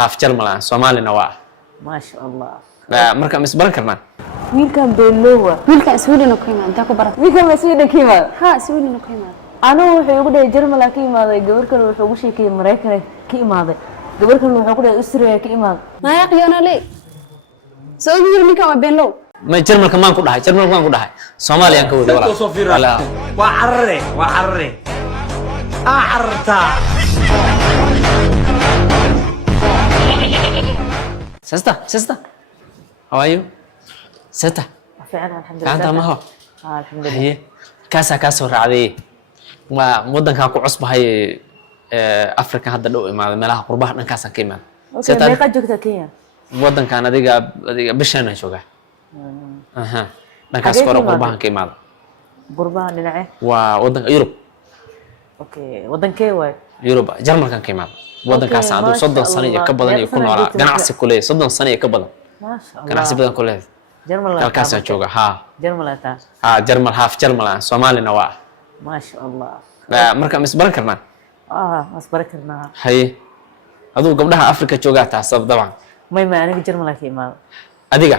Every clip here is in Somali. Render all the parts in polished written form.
haaf Jarmal ah Soomaalina waa ما شاء الله marka mis baran karnaa wiilkan beelowa wiilka Sweden ku imaan inta ku barat wiilkan ma Sweden ka imaan ha Sweden ku imaan anu wuxuu ugu dhahay Jarmal ka imaaday gabar kale wuxuu ugu sheekay Mareykan ka imaaday gabar kale wuxuu ku dhahay Australia ka imaaday ma yaqyana le soo yiri ninka waa beelow ma Jarmalka maan ku dhahay Jarmalka maan ku dhahay Soomaaliyan ka wada wala waa carre carta sister how are you sister fiican alxamdulillah anta ma ho alxamdulillah ka soo raacday ma wadanka ku cusbahay Afrika hadda dhow imaado meelaha qurbaha dhankaas ka imaado sister meeqa joogta Kenya wadankan adiga bishan jooga aha dhankaas qurbaha ka imaado qurbaha dhinace waa wadanka Europe okay wadankee way Europe Jarmalkan ka imaado wadankaas aad 30 sano iyo ka badan ku noolaa ganacsi ku leeyahay 30 sano iyo ka badan ma sha Allah ganacsi badan ku leeyahay Jarmal halkaas jooga Jarmal ta Jarmal haaf Jarmal ah Soomaalina waa ma sha Allah marka mis baran karnaa mas baran karnaa haye aduu gabdhaha Afrika jooga taas dabcan may aniga Jarmal ka imaado adiga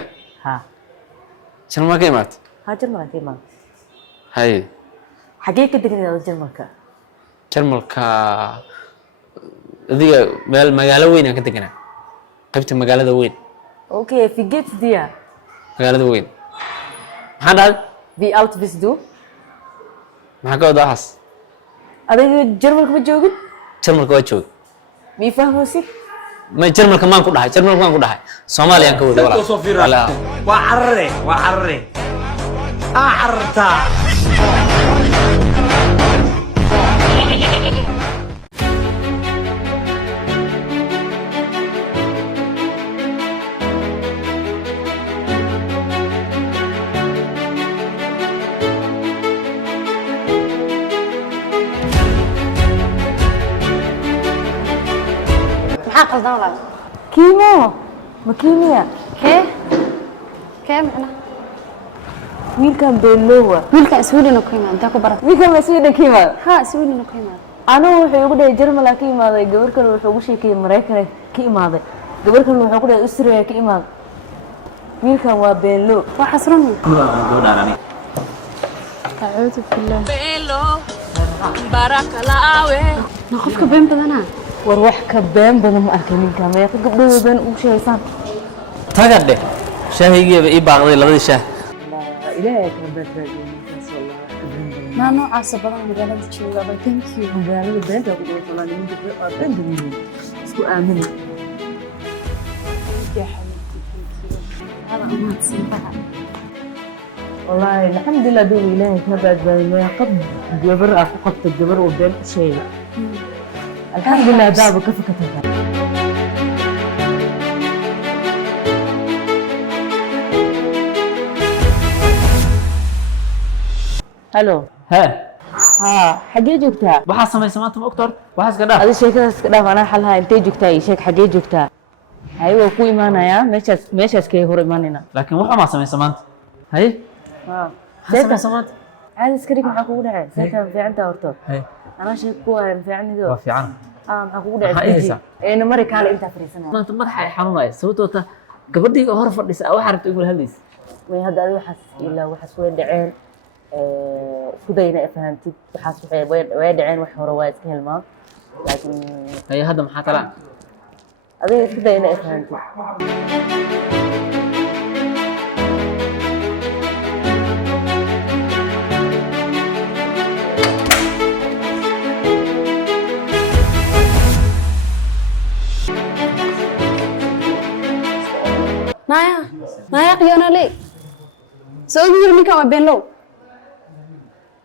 Jarmal ka imaado Jarmal ka imaado haye xagee ka deganaa Jarmalka adiga meel magaalo weyn aan ka deganaa qaybta magaalada weyn okay fi get dia magaalada weyn maxaa dhaad vi alt vis du maxaa ka wadaas adiga Jarmalka ma joogin Jarmalka waa joog mi fahmosid ma Jarmalka maan ku dhahay Soomaaliyan ka wada wala waa carre carta qaldan walaal كيمو ما كيمياء كيف معنا wiilkan beelowa wiilka Sweden ku imaan inta ku barat wiilkan ma Sweden ka imaan ha Sweden ku imaan anu wuxuu ugu dhahay Jarmal ka imaaday gabar kale wuxuu ugu sheekay Mareykan ka imaaday gabar kale wuxuu ku dhahay Australia ka imaaday wiilkan waa beelo waa xasran gabadhaan a'uudu billah beelo baraka laawe qofka been badana war wax ka been badan ma arkin ninka ma yaqaan gabdhooda been u sheegaysan tagadhe shaahigeeba ii baaqday labadii shaah ilaahay ka badbaadiyo ninkaas wallahi ما نوع عصبان مجالات تشوفها thank you magaalada beenta ku dhawaan in dad oo dhan yihiin isku aamina يا حبيبتي هذا ما تصيبها والله الحمد لله دول إلهي ما بعد ما قد جبر أكو قد جبر وبين شيء الحمد لله بابا كيف كتبها هلو حقي جبتها waxaa sameysamaanta ma ogtor waxaas ka dhaaf هذا الشيء كذا كذا أنا حلها أنت جبتها شيء حقي جبتها أيوة كوي إيمانا يا ماشي كي هو إيماننا laakiin waxa ma sameysamaanta haye sameysamaanta عاد سكريك معك ولا سكر في عندها ورطة أنا شيء كوي في عندي waa fiican معك ولا أنا مرة كان أنت فريسنا maanta madaxa ay xanuunayso sababtoo ta gabadhii hor fadhisa waxa rabtay ugu hadlaysa وهذا أنا وحس إلا وحس وين دعين كدينا فهمتي وحس وين دعين وحورة وايد كلمة لكن haye hadda maxaa kala هذا كدينا فهمتي نايا قيانا لي سوي منك ما بين لو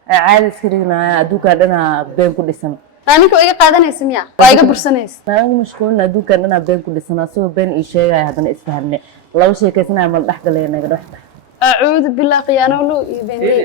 عادي سكرينا أدوك أنا بين كل سنة أنا كو إيجا قادنا يسميها وإيجا برسنيس أنا مشكلة أدوك أنا بين كل سنة سو بين إيشيء هذا إسفهمني لو شيء كسنا عمل أحد لينا قد أحد أعوذ بالله قيانا ولو يبين لي